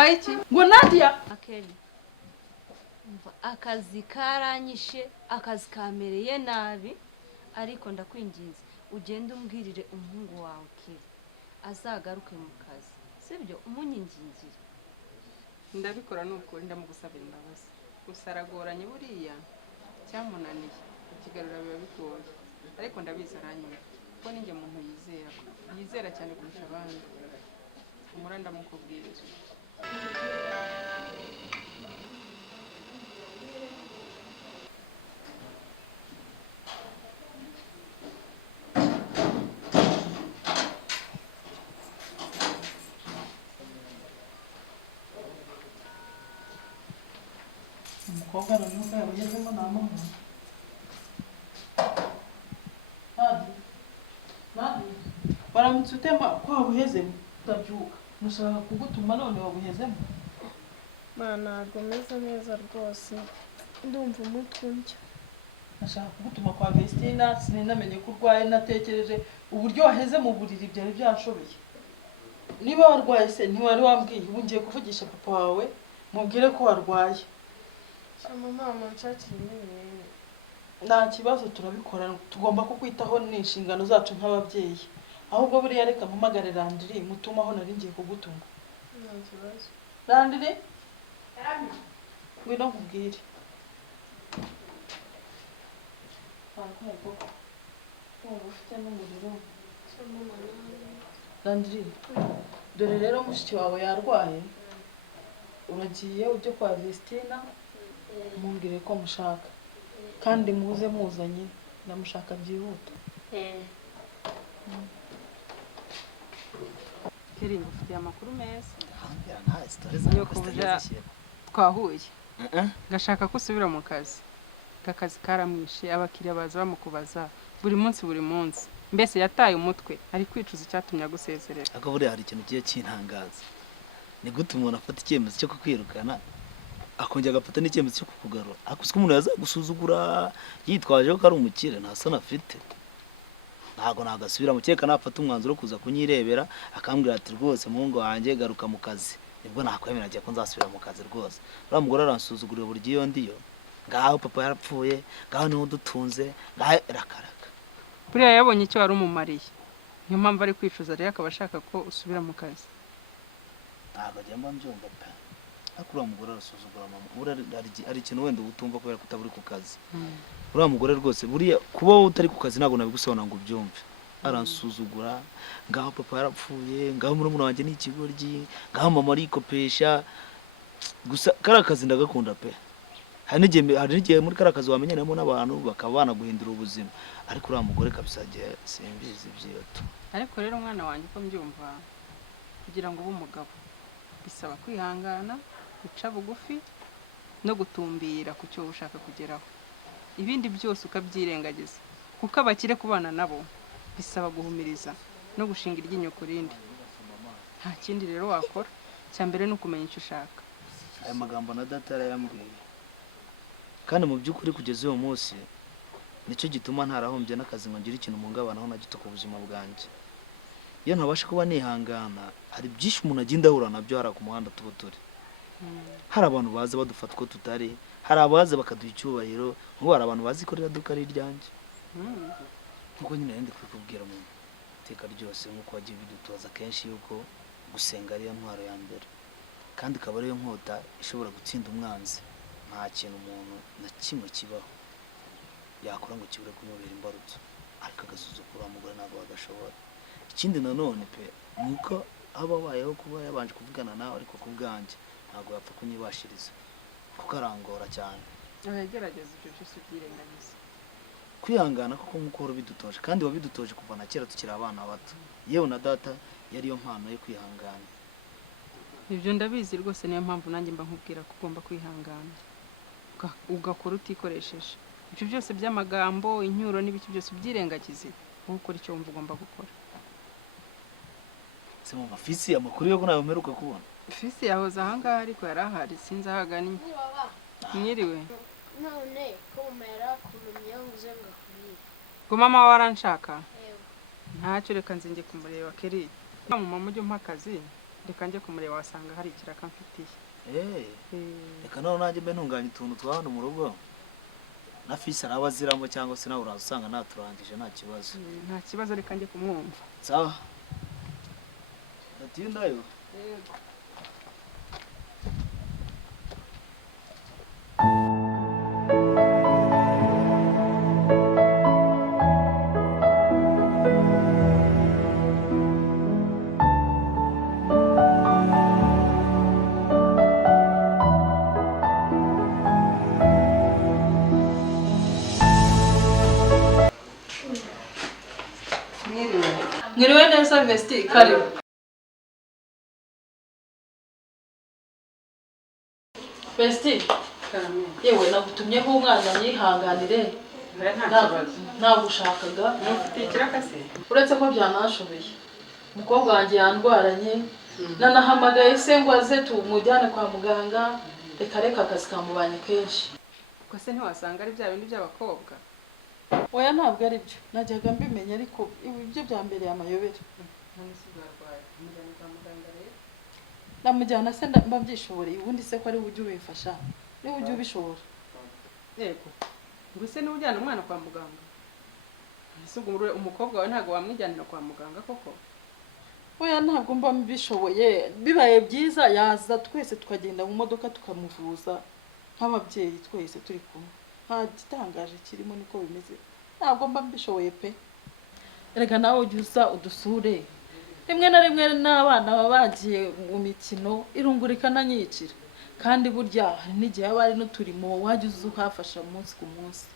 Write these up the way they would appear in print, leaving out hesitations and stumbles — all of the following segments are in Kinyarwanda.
habaye iki ngo Nadia Akeli akazi karanyishe akazi kamereye nabi ariko ndakwinginze ugende umbwirire umuhungu wawe Keli azagaruke mu kazi sibyo umunyingingire ndabikora n'ukuri ndamugusabira imbabazi gusa aragoranye buriya cyamunaniye ikigarura biba bigoye ariko ndabizi aranyuma kuko ninjye muntu yizera cyane kurusha abandi umura ndamukubwira umukobwa aranuka yabugezemo ntamuhungu waramutse utema ko wabuhezemo utabyuka mushaka kugutuma none wabuhezemo ntabwo meze neza rwose ndumva umutwe undya nashaka kugutuma kwa Vestina sinamenye ko urwaye natekereje uburyo waheze mu buriri byari byashobeye niba warwaye se ntiwari wambwiye ubu ngiye kuvugisha papa wawe mubwire ko warwaye mama nshakira ibinini nta kibazo turabikora tugomba kukwitaho n'inshingano zacu nk'ababyeyi ahubwo buriya reka mpamagare Landry mutumaho nari ngiye kugutuma nta kibazo Landry ngwino nkubwire ufite n'umuriro Landry dore rero mushiki wawe yarwaye uragiye ujye kwa Vestina mumbwire ko mushaka kandi muze muzanye ndamushaka byihuta Keli ngufitiye amakuru meza nta stories twahuye gashaka ko usubira mu kazi akazi karamwishe abakiriya baza bamukubaza buri munsi mbese yataye umutwe ari kwicuza icyatumye agusezerera ako buriya hari ikintu kiye kintangaza ni gute umuntu afata icyemezo cyo kukwirukana akongera agafata n'icyemezo cyo kukugarura ariko uzi ko umuntu yazagusuzugura yitwaje ko ari umukire nta soni afite ntabwo nagasubira mu cyeka nafata umwanzuro kuza kunyirebera akambwira ati rwose muhungu wanjye garuka mu kazi nibwo nakwemera agiye ko nzasubira mu kazi rwose uriya mugore aransuzugurira buri gihe iyo ndiyo ngaho papa yarapfuye ngaho niho dutunze ngaho rakaraka buriya yabonye icyo wari umumariye niyo mpamvu ari kwicuza rero akaba ashaka ko usubira mu kazi ntabwo agiye mba mbyumva pe ariko uriya mugore arasuzugura mama hari ikintu wenda utumva kubera ko utaburi ku kazi uriya mugore rwose buriya kuba wowe utari ku kazi ntabwo nabigusobanura ngo ubyumve aransuzugura ngaho papa yarapfuye ngaho murumuna wanjye ni ikigoryi ngaho mama arikopesha gusa kariya kazi ndagakunda pe hari n'igihe muri kariya kazi wamenyanamo n'abantu bakaba banaguhindura ubuzima ariko uriya mugore kabisa simbizi ibyiyoto ariko rero umwana wanjye uko mbyumva kugira ngo ube umugabo bisaba kwihangana guca bugufi no gutumbira ku cyo ushaka kugeraho ibindi byose ukabyirengagiza kuko abakire kubana nabo bisaba guhumiriza no gushinga iryinyo ku rindi nta kindi rero wakora cya mbere ni ukumenya icyo ushaka aya magambo na data yarayambwiye kandi mu by'ukuri kugeza uyu munsi nicyo gituma ntarahombye n'akazi ngo ngire ikintu mpungabanaho na gito ku buzima bwanjye iyo ntabasha kuba nihangana hari byinshi umuntu agenda ahura nabyo hariya ku muhanda tuba turi hari abantu baza badufata uko tutari hari abaza bakaduha icyubahiro nk'ubu hari abantu bazi ko ririya duka ari iryanjye nk'uko nyine yenda kubikubwira mu iteka ryose nk'uko wagiye bidutoza kenshi yuko gusenga ariyo ntwaro ya mbere kandi ikaba ariyo nkota ishobora gutsinda umwanzi nta kintu umuntu na kimwe kibaho yakora ngo kibure kumubera imbarutso ariko agasuzugura umugore ntabwo bagashobora ikindi nanone pe nuko ababayeho kuba yabanje kuvugana nawe ariko ku bwanjye ntabwo yapfa kunyibashiriza kuko arangora cyane abagerageza ibyo byose ubyirengagiza kwihangana kuko nk'uko wari ubidutoje kandi wabidutoje kuva na kera tukiri abana bato yewe na data yariyo mpano yo kwihangana ibyo ndabizi rwose niyo mpamvu nanjye mba nkubwira ko ugomba kwihangana ugakora utikoresheje ibyo byose by'amagambo inyuro n'ibiki byose ubyirengagize wowe ukora icyo wumva ugomba gukora se mama fisi amakuru yo ko nawe mperuka kubona fisi yahoze ahangaha ariko yari ahari sinzi aho agannye mwiriwe none ko mama yarakuntumye yavuze ngo akubwire ngo mama waranshaka ntacyo reka nzinge kumureba Keri mama mujye umpa akazi reka njye kumureba wasanga hari ikiraka mfitiye. Reka nawe nanjye mbe ntunganya utuntu twa hano mu rugo na fisi araba aziramo cyangwa se nawe uraza usanga naturangije nta kibazo. Nta kibazo, reka njye kumwumva. Sawa. Ati nayo. Yego. Mwiriwe neza Vesti, karibu. Vesti, yewe nagutumyeho umwana yihanganire. Nagushakaga. Mufite ikiraka se? Uretse ko byanashoboye. Umukobwa wanjye yandwaranye. Nanahamagaye se ngo aze tumujyane kwa muganga. Reka akazi kamubanye kenshi. Ko se ntiwasanga ari bya bindi by'abakobwa? Oya ntabwo ari byo. Najyaga mbimenya ariko ibyo byambereye amayobera. Namujyana se mbabyishoboreye ubundi se ko ari ujye ubifasha. Ni ujye ubishobora. Yego. Ngo se niwe ujyana umwana kwa muganga? Ese umukobwa wawe ntabwo wamwijyanira kwa muganga koko? Oya ntabwo mba mbishoboye. Bibaye byiza yaza twese tukagenda mu modoka tukamuvuza nk'ababyeyi twese turi kumwe. Nta gitangaje kirimo niko bimeze. Ntabwo mba mbishoboye pe. Erega nawe ujye uza udusure. Rimwe na rimwe n'abana baba bagiye mu mikino irungurikana nyicira. Kandi burya hari n'igihe aba ari n'uturimo wajya uza ukafasha umunsi ku munsi.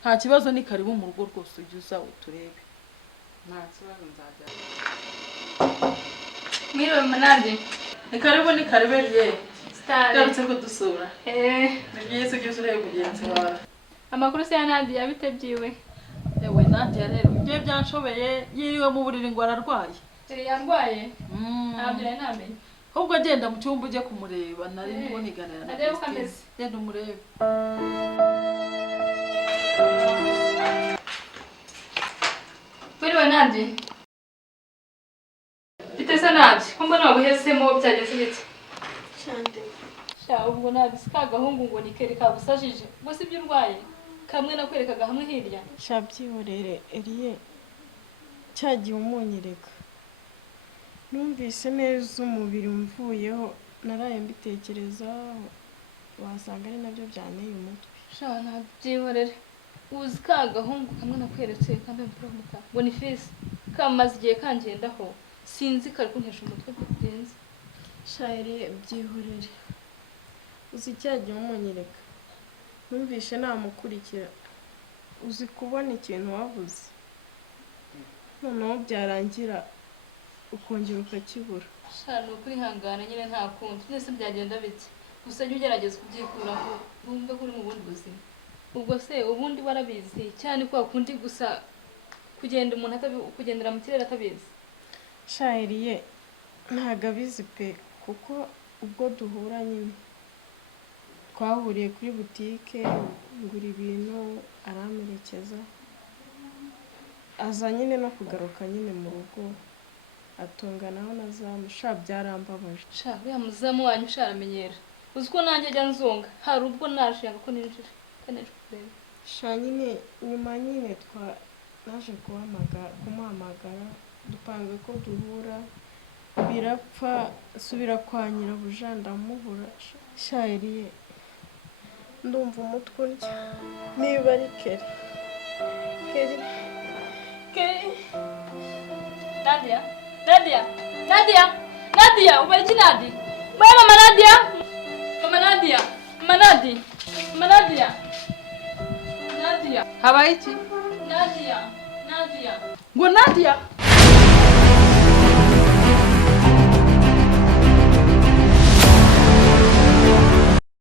Nta kibazo ni karibu mu rugo rwose ujye uza uturebe. Nta kibazo nzajya. Mwiriwe Manadi. Ni karibu ni kariberiye. Stari. Garutse kudusura. Ni byiza ujye ureba mugenzi wawe. Amakuru se ya Nadia bite byiwe? Ewe Nadia rero ibyo byanshobeye yiriwe mu buriri ngo ararwaye. Yarwaye? Ntabyo nari namenye. Ahubwo agenda mu cyumba ujye kumureba nari ndimo niganira na Arebe uko ameze. Genda umurebe. Mwiriwe Nadia. Bite se Nadia? Ko mbona wabuhezemo byageze bite? Cyande. Sha ubwo Nadia sika gahungu ngo nikere kabusajije. Ngo si byo urwaye? Kamwe nakwerekaga hamwe hirya. Shabyihorere Eliye. Cyagiye umunyereka. Numvise neza umubiri umvuyeho naraye mbitekerezaho wasanga ari nabyo byanteye umutwe. Sha nabyihorere. Uzi ka gahungu kamwe nakweretse kambe mpura muka. Ngo ni fisi. Kamaze igihe kangendaho. Sinzi kari kuntesha umutwe kugenza. Sha Eliye byihorere. Uzi cyagiye umunyereka. Numvise namukurikira. Uzi kubona ikintu wavuze. Noneho byarangira ukongera ukakibura. Sha ni ukuri hangana nyine nta kundi. Nese byagenda bite. Gusa jya ugerageza kubyikuraho. Wumve ko uri mu bundi buzima. Ubwo se ubundi warabizi cyane ko akundi gusa kugenda umuntu kugendera mu kirere atabizi. Sha Eliye ntago abizi pe kuko ubwo duhura nyine twahuriye kuri butike ngura ibintu aramerekeza aza nyine no kugaruka nyine mu rugo atunganaho na zamu. Sha byarambabaje. Sha uriya muzamu wanyu usharamenyera. Uzi ko nanjye ajya nzonga hari ubwo nashaka ko ninjira kaneje kureba. Sha nyine nyuma nyine naje kumuhamagara dupanga ko duhura birapfa subira kwa nyirabuja ndamubura. Sha Eliye ndumva umutwe urya niba ari Keri. Nadia ubaye iki Nadia? Ubaye mama Nadia? Mama Nadia. Habaye iki? Nadia. Ngo Nadia